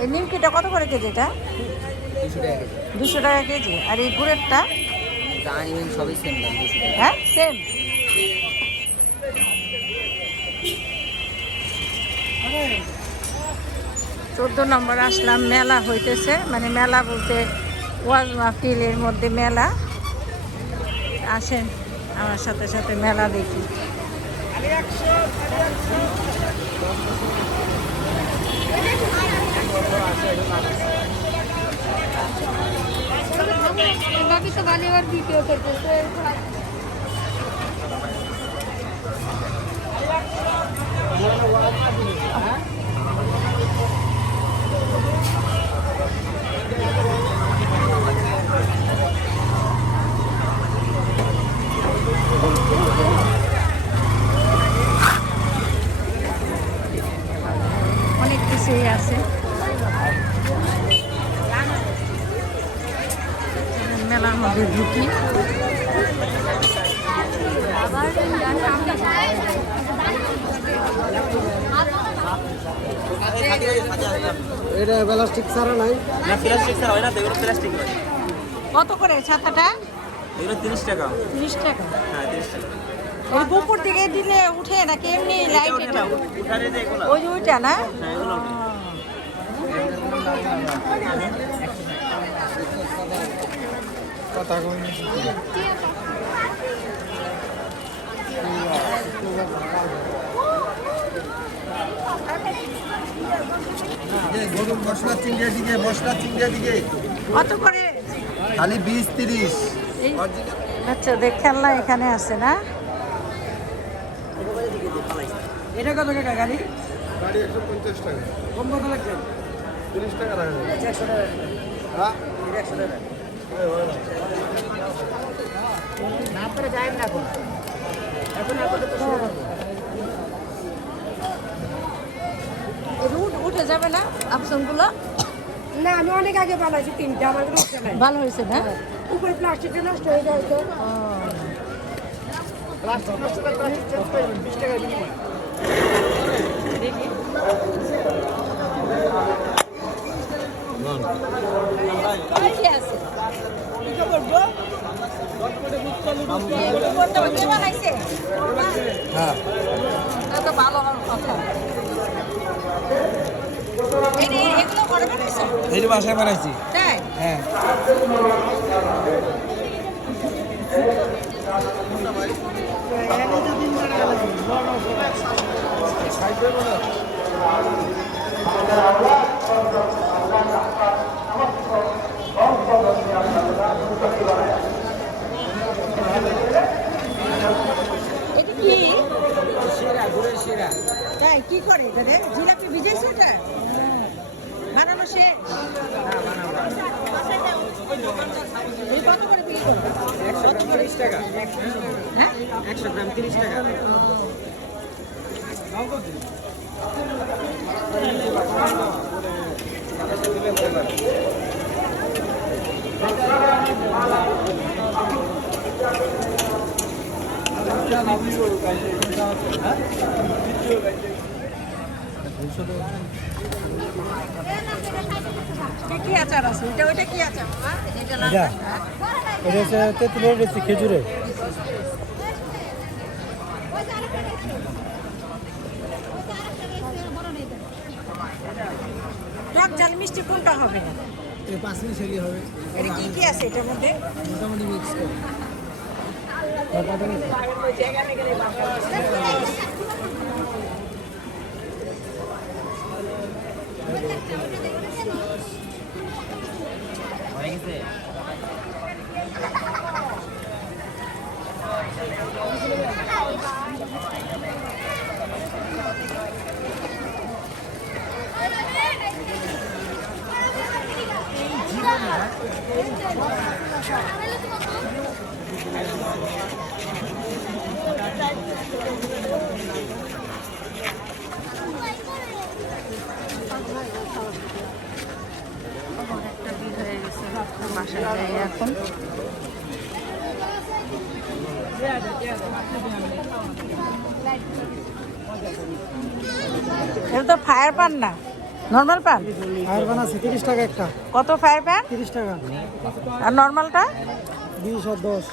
এই নিমকিটা কত করে কেজি এটা? দুশো টাকা কেজি। আর এই গুড়েরটা? সবই সেম হ্যাঁ সেম চোদ্দ নম্বর আসলাম মেলা হইতেছে। মানে মেলা বলতে ওয়াজ মাহফিল এর মধ্যে মেলা। আসেন আমার সাথে সাথে মেলা দেখি। বাকি তো বালিবার ভিডিও করতেছে মেলার মধ্যে ঢুকি। এটা প্লাস্টিক ছাড়া নাই। না প্লাস্টিক স্যার হয় না এগুলো প্লাস্টিক হয়। কত করে ছাতাটা? এগুলো টাকা। তিরিশ টাকা। হ্যাঁ তিরিশ টাকা। ওই উপর দিকে দিলে উঠে নাকি এমনি লাইট এটা? ওই যে ওইটা না? হ্যাঁ মশলা চিংড়িয়া দিকে মশলা চিংড়িয়া দিকে কত করে? খালি বিশ তিরিশ। আচ্ছা দেখ খেলনা এখানে আছে না? এটা কত টাকা গাড়ি? গাড়ি একশো পঞ্চাশ টাকা। কম কত লাগছে তিরিশ টাকা একশো টাকা। হ্যাঁ? একশো টাকা। রুট উঠে যাবে না অপশনগুলো না আমি অনেক আগে বানাইছি তিনটা আমার ভালো হয়েছে না? উপরে প্লাস্টিকটা নষ্ট হয়ে যায় তো। কি আছে উপরটা কে বানাইছে? হ্যাঁ তা তো ভালো হওয়ার কথা। এই যে এগুলো ঘরে বানাইছো? এই যে বাসায় বানাইছি? হ্যাঁ এটা কি? তাই, কি করে এটা জিলাপি ভিজাইছে এটা? বানানো শেষ? এই কত করে বিক্রি করবে? কত করে? হ্যাঁ? একশো গ্রাম তিরিশ টাকা এটা কি আচার আছে? এটা ওইটা কি আচার? এটা এটা? হচ্ছে তেঁতুলের রেসি খেজুরে টক ঝাল মিষ্টি কোনটা হবে পাঁচ মিশালি হবে এটা কি কি আছে এটার মধ্যে মোটামুটি মিক্স করে হয়ে গেছে একটা বিল এখন। এটা তো ফায়ার পান না। নর্মাল পান ফায়ার পান আছে তিরিশ টাকা একটা। কত ফায়ার পান তিরিশ টাকা। আর নর্মালটা বিশ আর দশ।